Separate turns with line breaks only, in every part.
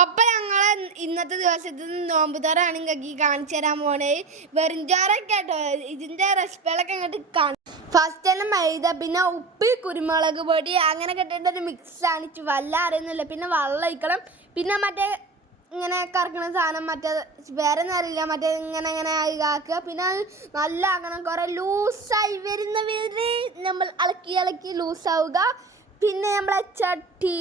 അപ്പൊ ഞങ്ങളെ ഇന്നത്തെ ദിവസത്തിൽ നിന്ന് നോമ്പുതറാണ് നിങ്ങൾക്ക് കാണിച്ചു തരാൻ പോണേ. വെറുംചോറൊക്കെ കേട്ടോ ഇതിന്റെ റെസിപ്പികളൊക്കെ ഇങ്ങോട്ട് കാണും. ഫസ്റ്റ് തന്നെ മൈദ പിന്നെ ഉപ്പ് കുരുമുളക് പൊടി അങ്ങനെ കെട്ടിട്ട് ഒരു മിക്സ് ആണ്. ഇച്ച് വല്ല അറിയുന്നില്ല പിന്നെ വെള്ളം ഒഴിക്കണം. പിന്നെ മറ്റേ ഇങ്ങനെ കറക്കണ സാധനം മറ്റേ വേറെ ഒന്നും അറിയില്ല. മറ്റേ ഇങ്ങനെ ഇങ്ങനെ ആക്കുക പിന്നെ അത് നല്ല ആക്കണം കുറെ ലൂസായി വരുന്ന വരെ നമ്മൾ ഇളക്കി ഇളക്കി ലൂസാവുക പിന്നെ നമ്മളെ ചട്ടി.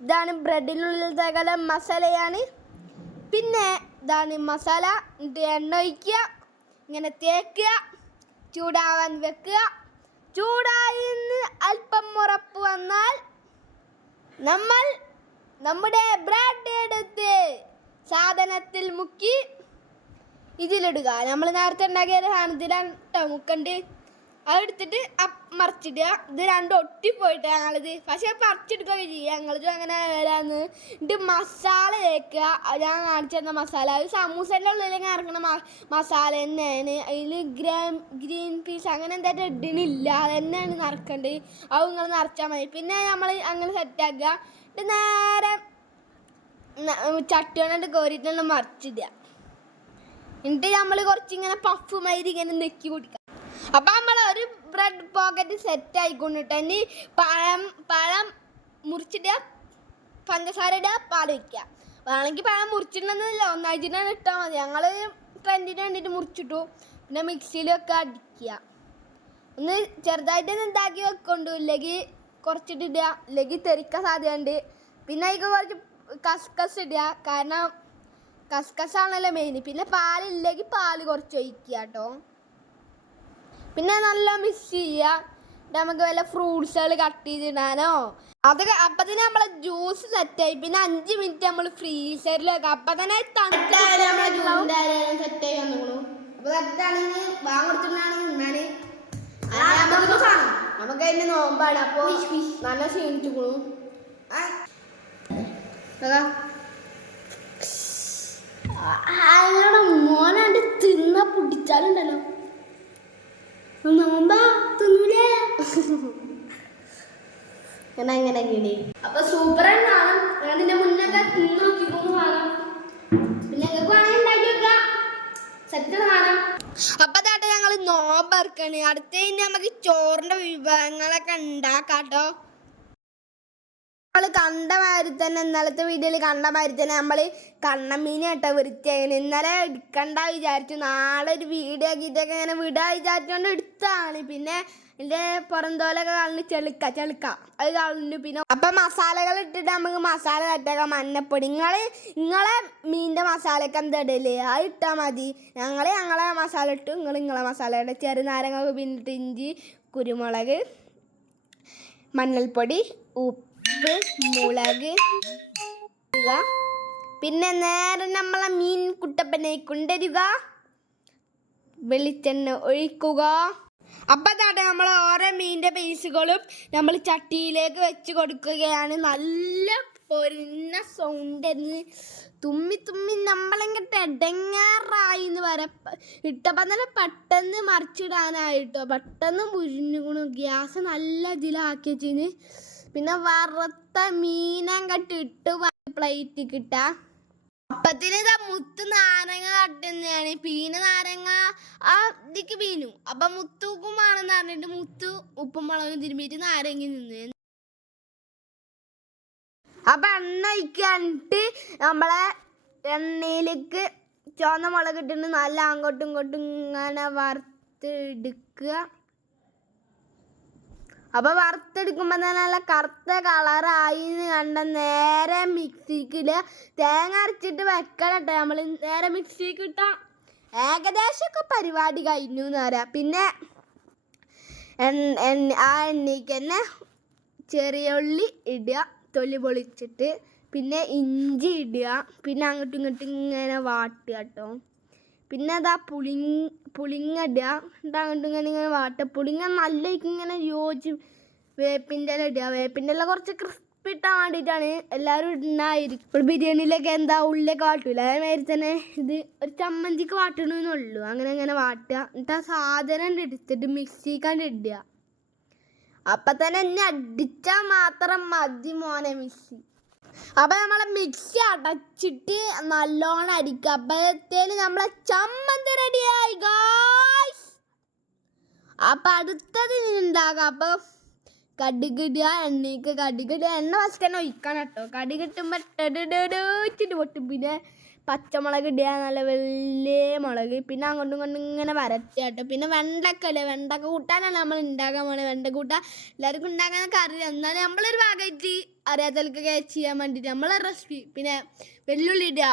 ഇതാണ് ബ്രെഡിനുള്ളിൽ തകല മസാലയാണ്. പിന്നെ ഇതാണ് മസാല. എന്നിട്ട് എണ്ണ ഒഴിക്കുക ഇങ്ങനെ തേക്കുക ചൂടാവാൻ വെക്കുക. ചൂടായി അല്പം ഉറപ്പ് വന്നാൽ നമ്മൾ നമ്മുടെ ബ്രെഡ് എടുത്ത് സാധനത്തിൽ മുക്കി ഇതിലിടുക. നമ്മൾ നേരത്തെ ഉണ്ടാക്കിയ സാധനത്തിലാണ് കേട്ടോ മുക്കണ്ട് അതെടുത്തിട്ട് മറിച്ചിട്ട് ഇത് രണ്ടും ഒട്ടിപ്പോയിട്ട് ഞങ്ങളിത്. പക്ഷെ പറിച്ചെടുക്കുകയൊക്കെ ചെയ്യുക ഞങ്ങളിത് അങ്ങനെ വരാന്ന് എന്നിട്ട് മസാല തേക്കുക. ഞാൻ കാണിച്ചു തന്ന മസാല. അത് സമൂസേന്റെ ഇങ്ങനെ ഇറങ്ങുന്ന മസാല തന്നെയാണ്. അതിൽ ഗ്രാം ഗ്രീൻ പീസ് അങ്ങനെ എന്തായാലും ഇടണില്ല. അത് തന്നെയാണ് നിറക്കേണ്ടത് അത് നിങ്ങൾ നിറച്ചാൽ മതി. പിന്നെ നമ്മൾ അങ്ങനെ സെറ്റാക്കുക എന്നിട്ട് നേരെ ചട്ടി കൊണ്ടിട്ട് കോരിയിട്ട് മറിച്ചിടുക. എന്നിട്ട് നമ്മൾ കുറച്ച് ഇങ്ങനെ പഫ് മൈദ ഇങ്ങനെ നെക്കി കുടിക്കാം. അപ്പൊ നമ്മൾ ഒരു ബ്രെഡ് പോക്കറ്റ് സെറ്റ് ആയിക്കൊണ്ടിട്ട് ഇനി പഴം പഴം മുറിച്ചിട്ട് പഞ്ചസാര ഇടുക പാൽ വയ്ക്കുക വേണമെങ്കിൽ പഴം മുറിച്ചിട്ടുണ്ടെന്നില്ല ഒന്നാഴ്ച ഇട്ടാൽ മതി. ഞങ്ങൾ ട്രെൻഡിന് വേണ്ടിയിട്ട് മുറിച്ചിട്ടു. പിന്നെ മിക്സിയിലൊക്കെ അടിക്കുക. ഒന്ന് ചെറുതായിട്ട് ഇതാക്കി വെക്കൊണ്ടു ഇല്ലെങ്കിൽ കുറച്ചിട്ടിടുക ഇല്ലെങ്കിൽ തെറിക്കാൻ സാധ്യതയുണ്ട്. പിന്നെ അതിക്ക് കുറച്ച് കസ്കസ് ഇടുക. കാരണം കസ്കസ് ആണല്ലോ മെയിൻ പിന്നെ പാലില്ലെങ്കിൽ പാൽ കുറച്ച് ഒഴിക്കുക കേട്ടോ. പിന്നെ നല്ല മിക്സ് ചെയ്യുക നമുക്ക് വല്ല ഫ്രൂട്ട്സുകൾ കട്ട് ചെയ്തിടാനോ? അത് അപ്പം തന്നെ നമ്മളെ ജ്യൂസ് സെറ്റായി പിന്നെ അഞ്ച് മിനിറ്റ് നമ്മൾ ഫ്രീസറിൽ വെക്കാം അപ്പം തന്നെ സെറ്റായി വന്നു അപ്പോൾ നമുക്ക് അതിന്റെ നോമ്പാണ്. അപ്പൊ നല്ല ക്ഷീണിച്ചു അയാളുടെ മോനാണ്ട് തിന്ന പിടിച്ചാലുണ്ടല്ലോ. നോമ്പാ തിന്നൂലേ. അങ്ങനെ അങ്ങനെ കിളി അപ്പൊ സൂപ്പർ കാണാം ഞാൻ നിന്റെ മുന്നൊക്കെ തിന്ന് നോക്കിക്കൊന്ന് കാണാം പിന്നെ നിങ്ങൾക്ക് വേണമെങ്കിൽ ഉണ്ടാക്കി വെക്കാം. സെറ്റ് കാണാം അപ്പൊ താട്ടെ ഞങ്ങൾ നോമ്പറക്കണ് അടുത്ത കഴിഞ്ഞ് നമുക്ക് ചോറിന്റെ വിഭവങ്ങളൊക്കെ ഉണ്ടാക്കാട്ടോ. നമ്മൾ കണ്ട മാതിരി തന്നെ ഇന്നലത്തെ വീഡിയോയിൽ കണ്ട മാതിരി തന്നെ നമ്മൾ കണ്ണമീൻ കേട്ടോ വൃത്തിയായി ഇന്നലെ എടുക്കണ്ട വിചാരിച്ചു. നാളെ ഒരു വീഡിയോ ആക്കിയിട്ടൊക്കെ ഇങ്ങനെ വിടാ വിചാരിച്ചുകൊണ്ട് എടുത്താണ് പിന്നെ എന്റെ പുറന്തോലൊക്കെ കളഞ്ഞ് ചെളുക്ക ചെളുക്ക. അത് കളഞ്ഞു. പിന്നെ അപ്പം മസാലകൾ ഇട്ടിട്ട് നമുക്ക് മസാല തട്ടേക്കാം മഞ്ഞപ്പൊടി. നിങ്ങൾ നിങ്ങളെ മീനിന്റെ മസാലയൊക്കെ എന്താ ഇടൽ? അത് ഇട്ടാൽ മതി. ഞങ്ങൾ ഞങ്ങളെ മസാല ഇട്ടു. നിങ്ങൾ നിങ്ങളെ മസാല ഇടുക ചെറുനാരങ്ങ പിന്നിട്ട് ഇഞ്ചി കുരുമുളക് മഞ്ഞൾപ്പൊടി ഉപ്പ് മുളക് ഇടുക. പിന്നെ നേരെ നമ്മളെ മീൻ കുട്ടപ്പനെ കൊണ്ടുവരിക. വെളിച്ചെണ്ണ ഒഴിക്കുക. അപ്പം താട്ടെ നമ്മൾ ഓരോ മീനിന്റെ പീസുകളും നമ്മൾ ചട്ടിയിലേക്ക് വെച്ച് കൊടുക്കുകയാണ്. നല്ല പൊരിഞ്ഞ സൗണ്ട് തുമ്മി തുമ്മി നമ്മളിങ്ങോട്ട് എടങ്ങാറായി എന്ന് വരെ ഇട്ടപ്പം തന്നെ പെട്ടെന്ന് മറിച്ചിടാനായിട്ടോ. പെട്ടെന്ന് മുരിഞ്ഞു ഗ്യാസ് നല്ല ഇതിലാക്കി വെച്ചിന് പിന്നെ വറുത്ത മീനങ്ങട്ട് ഇട്ട് പ്ലേറ്റ് കിട്ട അപ്പത്തിന് ഇതാ മുത്ത് നാരങ്ങ കട്ടുന്നതാണ് പീന നാരങ്ങ ആ ഇതിക്ക് പീനു അപ്പൊ മുത്ത് ഉപ്പുമാണെന്ന് പറഞ്ഞിട്ട് മുത്ത് ഉപ്പും മുളകും തിരുമ്പിട്ട് നാരങ്ങ നിന്ന്. അപ്പൊ എണ്ണ ഒഴിക്കാനിട്ട് നമ്മളെ എണ്ണയിലേക്ക് ചുവന്ന മുളക് ഇട്ടിട്ട് നല്ല അങ്ങോട്ടും ഇങ്ങോട്ടും ഇങ്ങനെ വറുത്ത് എടുക്കുക. അപ്പൊ വറുത്തെടുക്കുമ്പോ തന്നെ നല്ല കറുത്ത കളറായി കണ്ട നേരെ മിക്സിക്കിൽ തേങ്ങ അരച്ചിട്ട് വെക്കണം നമ്മൾ നേരെ മിക്സിക്ക് ഇട്ട ഏകദേശമൊക്കെ പരിപാടി കഴിഞ്ഞു എന്ന് പറയാം. പിന്നെ ആ എണ്ണയ്ക്ക് തന്നെ ചെറിയ ഉള്ളി ഇടുക തൊലി പൊളിച്ചിട്ട്. പിന്നെ ഇഞ്ചി ഇടുക. പിന്നെ അങ്ങോട്ടും ഇങ്ങോട്ടും ഇങ്ങനെ വാട്ടുക കേട്ടോ പിന്നെ അതാ പുളിങ് പുളിങ്ങട. എന്താ എന്നിട്ട് ഇങ്ങനെ ഇങ്ങനെ വാട്ട. പുളിങ്ങ നല്ല ഇങ്ങനെ യോജി വേപ്പിന്റെ ഇല ഇടുക. വേപ്പിന്റെ ഇല കുറച്ച് ക്രിസ്പി ഇട്ടാൻ വേണ്ടിയിട്ടാണ് എല്ലാവരും ഇടുന്നതായിരിക്കും. ഇപ്പോൾ ബിരിയാണിയിലൊക്കെ എന്താ ഉള്ളിലൊക്കെ വാട്ടൂല? അതേമാതിരി തന്നെ ഇത് ഒരു ചമ്മന്തിക്ക് വാട്ടണമെന്നുള്ളൂ അങ്ങനെ അങ്ങനെ വാട്ടുക. എന്നിട്ട് ആ സാധനം എടുത്തിട്ട് മിക്സിക്കാണ്ട് ഇടുക. അപ്പം തന്നെ എന്നെ അടിച്ചാൽ മാത്രം മതി മോനെ മിക്സി. അപ്പൊ നമ്മളെ മിക്സി അടച്ചിട്ട് നല്ലോണം അടിക്കുക അപ്പോഴത്തേന് നമ്മളെ ചമ്മന്തി റെഡിയായി ഗായ്സ് അപ്പൊ അടുത്തത് ഉണ്ടാകാം. അപ്പൊ കടുകിടുക എണ്ണയ്ക്ക് കടുകിടുക. എണ്ണ ഫസ്റ്റ് തന്നെ ഒഴിക്കണം കേട്ടോ. കടുക് കിട്ടുമ്പോൾ ടെടിച്ചിട്ട് പൊട്ടും. പിന്നെ പച്ചമുളക് ഇടുക നല്ല വലിയ മുളക്. പിന്നെ അങ്ങോട്ടും ഇങ്ങോട്ടും ഇങ്ങനെ വരട്ടുക കേട്ടോ. പിന്നെ വെണ്ടക്ക അല്ലേ വെണ്ടക്ക കൂട്ടാനാണ് നമ്മൾ ഉണ്ടാക്കാൻ പോണത് വെണ്ട കൂട്ടാൻ എല്ലാവർക്കും ഉണ്ടാക്കാനൊക്കെ അറിയാം. എന്നാലും നമ്മളൊരു ഭാഗമായിട്ട് അറിയാത്തവർക്കൊക്കെ ചെയ്യാൻ വേണ്ടിയിട്ട് നമ്മളെ റെസിപ്പി പിന്നെ വെല്ലുള്ളി ഇടുക.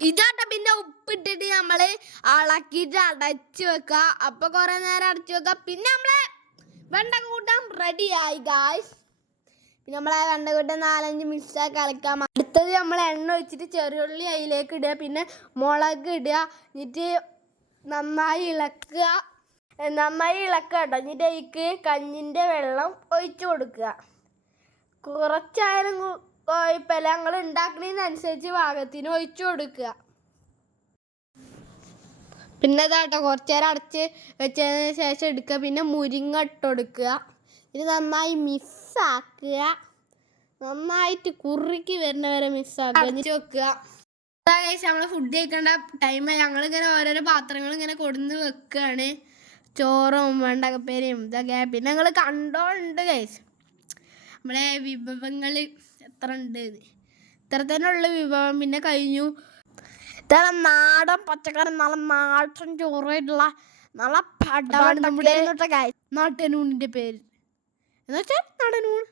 ഇതാട്ടെ പിന്നെ ഉപ്പിട്ടിട്ട് നമ്മൾ അളക്കിയിട്ട് അടച്ച് വെക്കുക. അപ്പൊ കുറേ നേരം അടച്ചു വെക്കുക. പിന്നെ നമ്മളെ വെണ്ട കൂട്ടാൻ റെഡി ആയി ഗായ്സ് പിന്നെ നമ്മൾ ആ വെണ്ട കൂട്ടം നാലഞ്ച് മിക്സാക്കി കളിക്കാം അടുത്തത് നമ്മൾ എണ്ണ ഒഴിച്ചിട്ട് ചെറിയുള്ളി അതിലേക്ക് ഇടുക. പിന്നെ മുളക് ഇടുക. എന്നിട്ട് നന്നായി ഇളക്കുക. നന്നായി ഇളക്കുക കേട്ടോ. എന്നിട്ട് അതിക്ക് കഞ്ഞിന്റെ വെള്ളം ഒഴിച്ചു കൊടുക്കുക. കുറച്ചായാലും കുഴപ്പമില്ല. ഞങ്ങൾ ഉണ്ടാക്കുന്നതിനനുസരിച്ച് പാകത്തിന് ഒഴിച്ചു കൊടുക്കുക. പിന്നെ ഇതാട്ടോ കുറച്ച് നേരം അടച്ച് വെച്ചതിന് ശേഷം എടുക്കുക. പിന്നെ മുരിങ്ങ ഇട്ട് കൊടുക്കുക. ഇത് നന്നായി മിസ്സാക്കുക. നന്നായിട്ട് കുറുക്കി വരുന്നവരെ മിസ്സാക്കുക. എന്നിട്ട് വെക്കുക. നമ്മൾ ഫുഡ് കഴിക്കേണ്ട ടൈം ഞങ്ങളിങ്ങനെ ഓരോരോ പാത്രങ്ങൾ ഇങ്ങനെ കൊടുന്ന് വെക്കുകയാണ് ചോറും വെണ്ടക്കപ്പേരയും ഇതൊക്കെ. പിന്നെ ഞങ്ങൾ കണ്ടോണ്ട് കഴിച്ചു നമ്മളെ വിഭവങ്ങൾ എത്ര ഉണ്ട്. ഇത്ര തന്നെ ഉള്ള വിഭവം. പിന്നെ കഴിഞ്ഞു. ഇതാണ് നാടൻ പച്ചക്കറി നല്ല നാടൻ ചോറായിട്ടുള്ള നല്ല പടമാണ് നമ്മുടെ നാട്ടനൂണിന്റെ പേര്. എന്ന് വെച്ചാൽ നാടനൂൺ.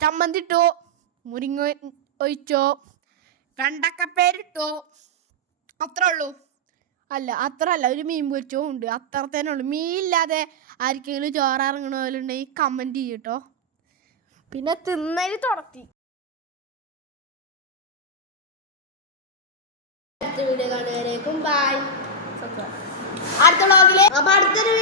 ചമ്മന്തിട്ടോ മുരിങ്ങ ഒഴിച്ചോ വെണ്ടക്കപ്പേരിട്ടോ അത്ര ഉള്ളൂ അല്ല അത്ര അല്ല ഒരു മീൻ പൊരിച്ചോ ഉണ്ട്. അത്ര തന്നെ ഉള്ളൂ. മീൻ ഇല്ലാതെ ആർക്കെങ്കിലും ചോറിറങ്ങണ പോലെ ഉണ്ടെങ്കിൽ കമന്റ് ചെയ്യട്ടോ പിന്നെ തിന്നൽ തുടത്തി അടുത്ത വീഡിയോ കാണുവരേക്കും ബൈ അടുത്ത വ്ളോഗിൽ അപ്പൊ അടുത്തൊരു